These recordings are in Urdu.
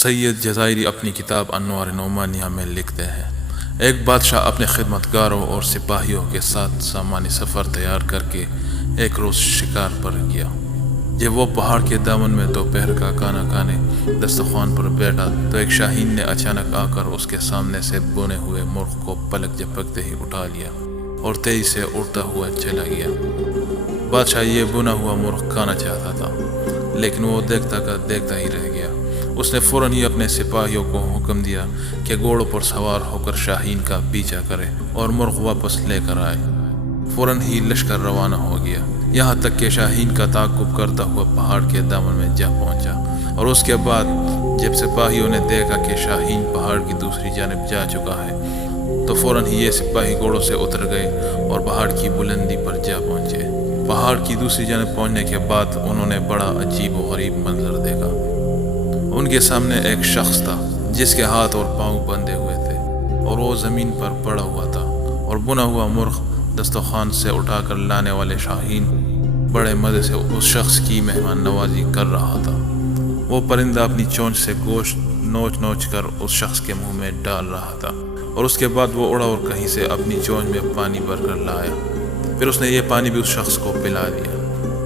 سید جزائری اپنی کتاب انوار نعمانیہ میں لکھتے ہیں، ایک بادشاہ اپنے خدمتگاروں اور سپاہیوں کے ساتھ سامانی سفر تیار کر کے ایک روز شکار پر گیا۔ جب وہ پہاڑ کے دامن میں دوپہر کا کھانا کھانے دسترخوان پر بیٹھا تو ایک شاہین نے اچانک آ کر اس کے سامنے سے بنے ہوئے مرغ کو پلک جھپکتے ہی اٹھا لیا اور تیزی سے اڑتا ہوا چلا گیا۔ بادشاہ یہ بنا ہوا مرغ کھانا چاہتا تھا، لیکن وہ دیکھتا ہی رہ گیا۔ اس نے فوراً ہی اپنے سپاہیوں کو حکم دیا کہ گھوڑوں پر سوار ہو کر شاہین کا پیچھا کرے اور مرغ واپس لے کر آئے۔ فوراً ہی لشکر روانہ ہو گیا، یہاں تک کہ شاہین کا تعاقب کرتا ہوا پہاڑ کے دامن میں جا پہنچا، اور اس کے بعد جب سپاہیوں نے دیکھا کہ شاہین پہاڑ کی دوسری جانب جا چکا ہے تو فوراً ہی یہ سپاہی گھوڑوں سے اتر گئے اور پہاڑ کی بلندی پر جا پہنچے۔ پہاڑ کی دوسری جانب پہنچنے کے بعد انہوں نے بڑا عجیب و غریب منظر دیکھا۔ ان کے سامنے ایک شخص تھا جس کے ہاتھ اور پاؤں بندھے ہوئے تھے اور وہ زمین پر پڑا ہوا تھا، اور بنا ہوا مرغ دسترخوان سے اٹھا کر لانے والے شاہین بڑے مزے سے اس شخص کی مہمان نوازی کر رہا تھا۔ وہ پرندہ اپنی چونچ سے گوشت نوچ کر اس شخص کے منہ میں ڈال رہا تھا، اور اس کے بعد وہ اڑا اور کہیں سے اپنی چونچ میں پانی بھر کر لایا۔ پھر اس نے یہ پانی بھی اس شخص کو پلا دیا۔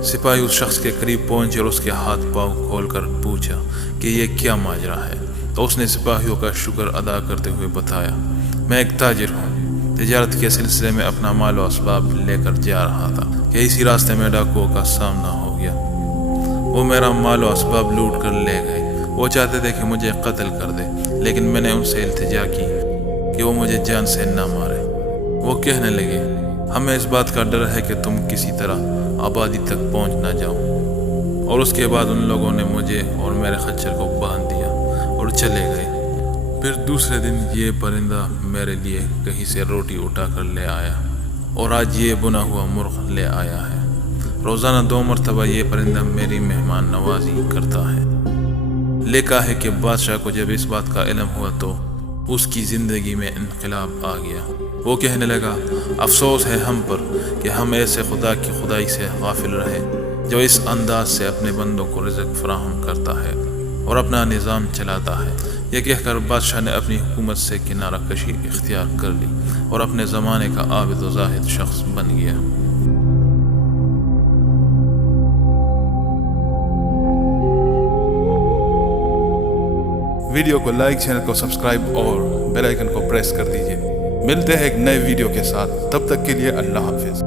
سپاہی اس شخص کے قریب پہنچے اور اس کے ہاتھ پاؤں کھول کر پوچھا کہ یہ کیا ماجرا ہے، تو اس نے سپاہیوں کا شکر ادا کرتے ہوئے بتایا، میں ایک تاجر ہوں، تجارت کے سلسلے میں اپنا مال و اسباب لے کر جا رہا تھا کہ اسی راستے میں ڈاکوؤں کا سامنا ہو گیا۔ وہ میرا مال و اسباب لوٹ کر لے گئے۔ وہ چاہتے تھے کہ مجھے قتل کر دے، لیکن میں نے ان سے التجا کی کہ وہ مجھے جان سے نہ مارے۔ وہ کہنے لگے، ہمیں اس بات کا ڈر ہے کہ تم کسی طرح آبادی تک پہنچ نہ جاؤ۔ اور اس کے بعد ان لوگوں نے مجھے اور میرے خچر کو باندھ دیا اور چلے گئے۔ پھر دوسرے دن یہ پرندہ میرے لیے کہیں سے روٹی اٹھا کر لے آیا، اور آج یہ بنا ہوا مرغ لے آیا ہے۔ روزانہ 2 مرتبہ یہ پرندہ میری مہمان نوازی کرتا ہے۔ لکھا ہے کہ بادشاہ کو جب اس بات کا علم ہوا تو اس کی زندگی میں انقلاب آ گیا۔ وہ کہنے لگا، افسوس ہے ہم پر کہ ہم ایسے خدا کی خدائی سے غافل رہے جو اس انداز سے اپنے بندوں کو رزق فراہم کرتا ہے اور اپنا نظام چلاتا ہے۔ یہ کہہ کر بادشاہ نے اپنی حکومت سے کنارہ کشی اختیار کر لی اور اپنے زمانے کا عابد و زاہد شخص بن گیا۔ ویڈیو کو لائک، چینل کو سبسکرائب اور بیل آئیکن کو پریس کر دیجیے۔ ملتے ہیں ایک نئے ویڈیو کے ساتھ، تب تک کے لیے اللہ حافظ۔